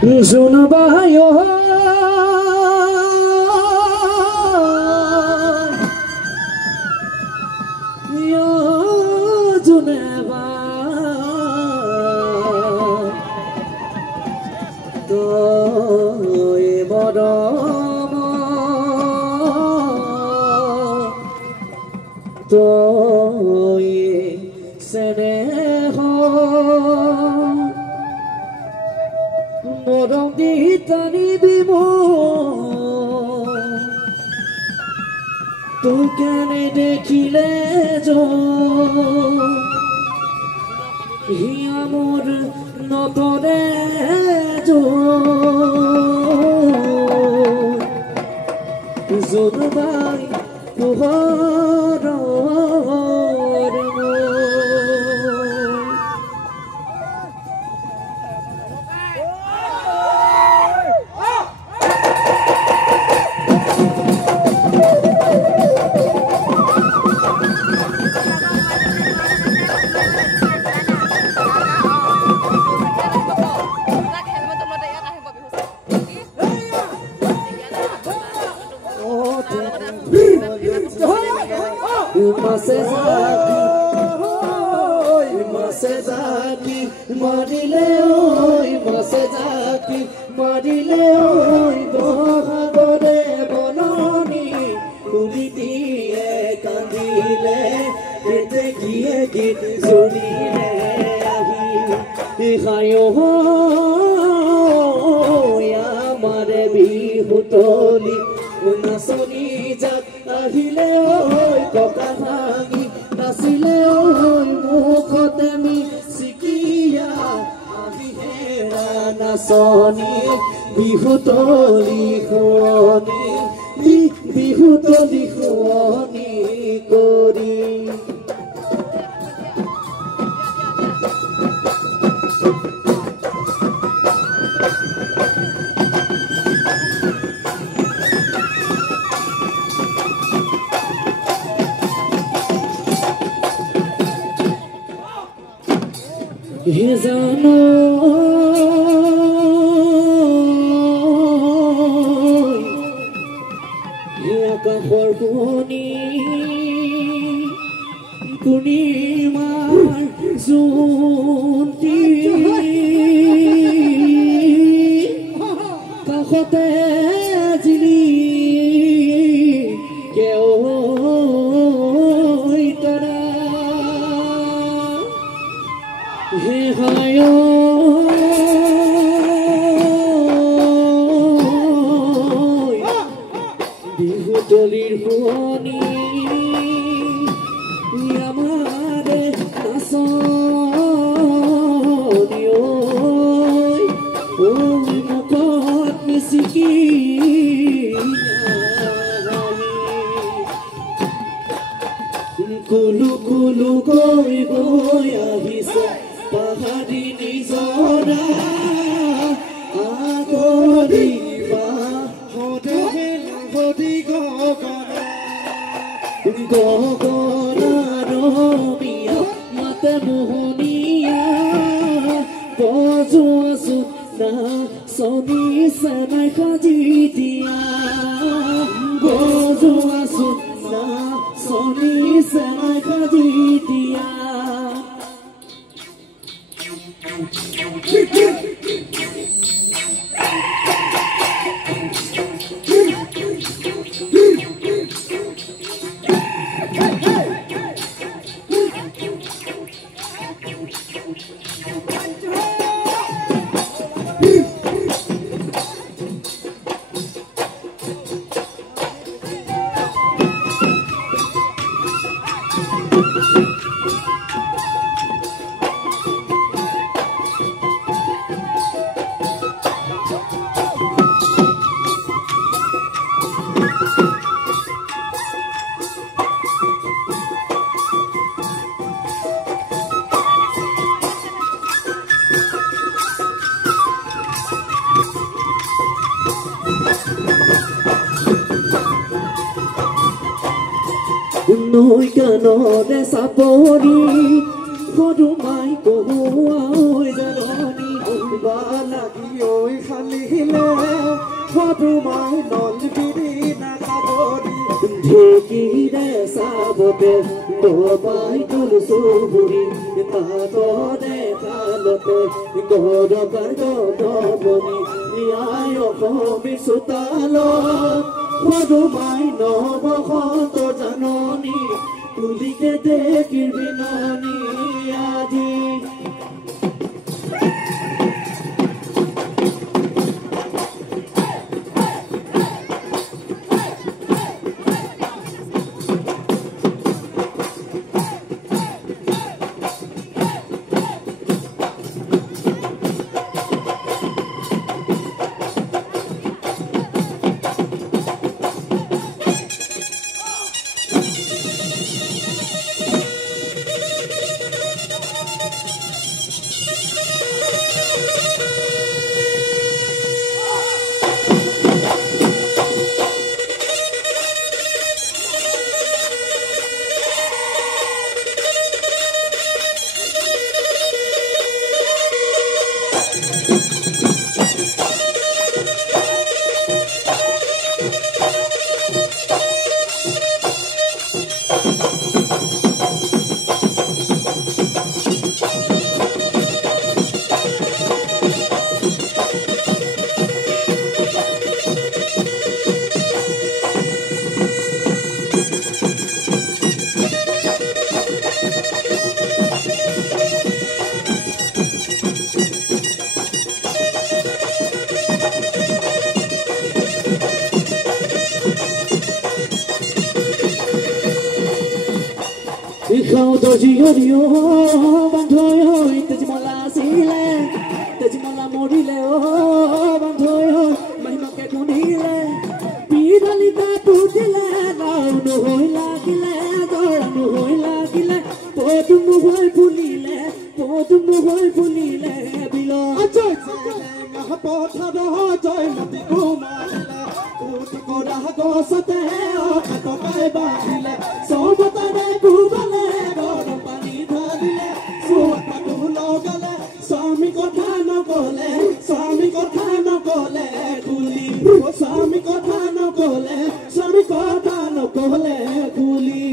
জোনবায় জোনবা তই মৰম তই চেনেহ মৰম দি টানিবি তোকে নেদেখিলে হিয়া মোৰ নতৰে জোনবাই পোহৰৰ Masezaki, marile oi, masezaki, marile oi, bohagore bononi, kulitiye kandile, ete kiye ki zunile ahi, khayo ya mare bihutoli, unasoni jak ahile oi, kokahangi. নাচিলে ঐ মুখতে মিচিকিয়া আহি হেৰা নাচনি বিহুতলি শুৱনি বিহুতলি শুৱনি কৰি জানো আকাশৰ শুৱনি পূৰ্ণিমাৰ জোনটি কাষতে জিলি তৰা হে হায় বিহুতলিৰ শুৱনি আমাৰে নাচনি ঐ মুখত মিচিকি কুলু কুলু গৈ গৈ আহিছে পাহাৰী নিজৰা আগৰি বাহদি গগনাৰমীয়া মাতে মোহনীয়া বজোৱাচোন নাচনি চেনাই সাজি দিয়া বজোৱাচোন নাচনি চেনাই সাজি দিয়া নৈ কাণৰে চাপৰি সৰুমাই কহুৱা ঐ জাননী বা লাগি ঐ তোমায় নলবিৰি নাকাবৰি ঢেকিৰে চাবতে দবাই তুলছো বুঢ়ী তাতৰে কালতে গৰকাৰ গৰবনি আই অসমী চোতালত সৰুমাই নবসন্ত জাননী তুলিতে দেখিৰ বিননি আজি Dio bandoy tejmola sile tejmola morile o bandoy mahima ke kunile pidalita tutile no hoila kile doranu hoila kile podum hoi pulile bilo ajoy mahapotha do joy mati kumalile utkora gosate o khato kai bahile sobotare kubale Swami kotha no kole kuli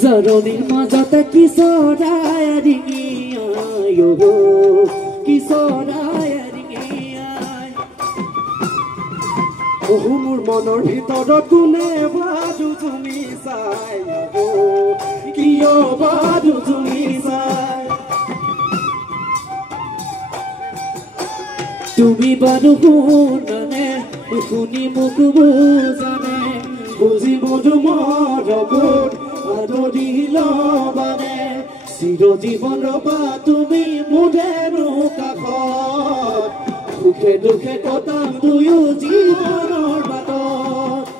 Zaronir mazata kisoraya ringiya yo kisoraya ringiya Ohumur monor bhitorot kune badu tumi sai kiyo badu tumi sai tumi badu hunane khuni muk bujane বুজিব তোমাৰ ৰূপ আদৰি লবানে চিৰ জীৱন ৰবা তুমি মোৰেনো কাষত সুখে দুখে কটাম দুয়ো জীৱনৰ বাটত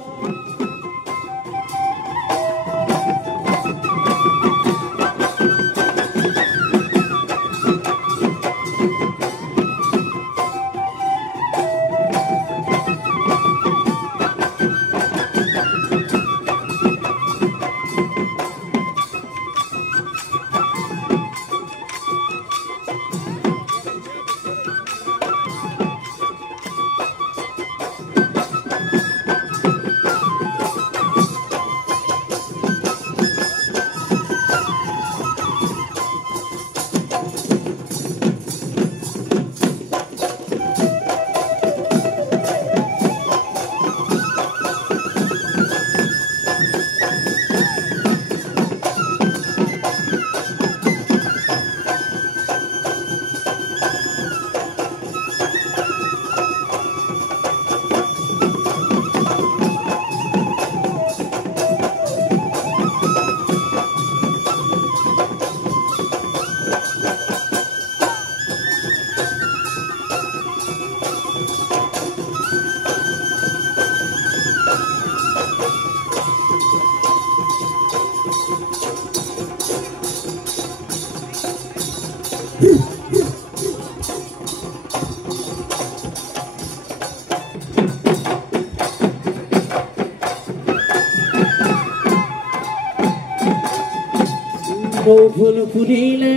ফুল ফুলিলে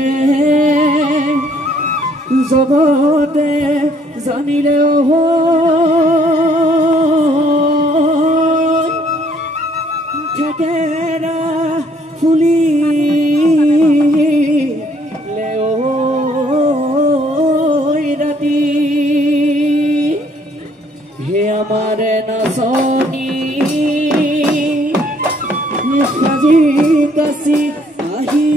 জগতে জানিলে থেকেৰা ফুলিলে ৰাতি হে আমাৰ নাচনী সাজি কাচি আহি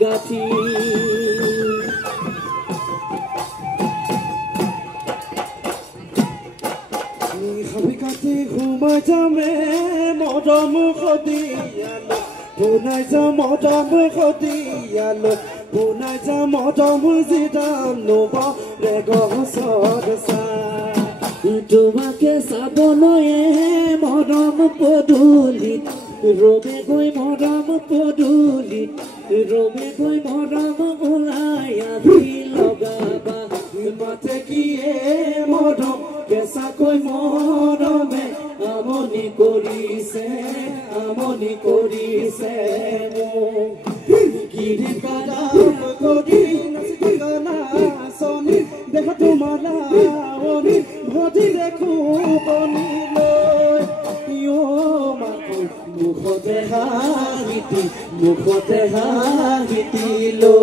গাঠি হাবিকাতে ঘুমাই যামে মৰম সদিয়ালো শুনাই যাম মৰম সদিয়ালো শুনাই যাম মৰম জিদাম নব ৰে গছৰ চাই তোমাকে চাবলৈয়ে মৰম পদূলিত ৰমে গৈ মৰম পদূলিত ৰমে গৈ মৰম ওলাই আহি লগাবা মাতে কিয়ে মৰম কেঁচাকৈ মৰমে আমনি কৰিছে গিৰিত কাদাম কৰি নাচিকি গানা চনি দেখা তোমাৰ লাৱনি ভজি দেখো কণিলৈ মুখতে হাঁহিতিলো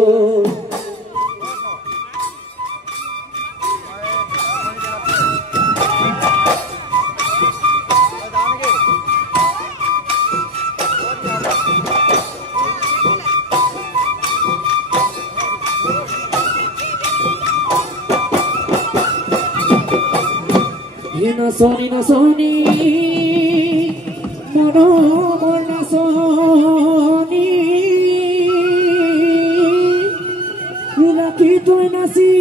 নাচনি নাচনি মৰমৰ নাচনি ৰাখি তই নাচি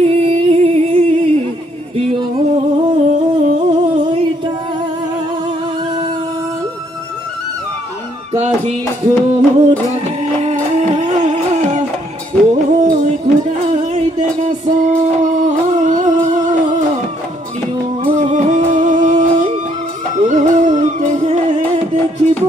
কাহি ঘূৰণীয়া ঐ ঘূৰাই দে নাচ দেখিব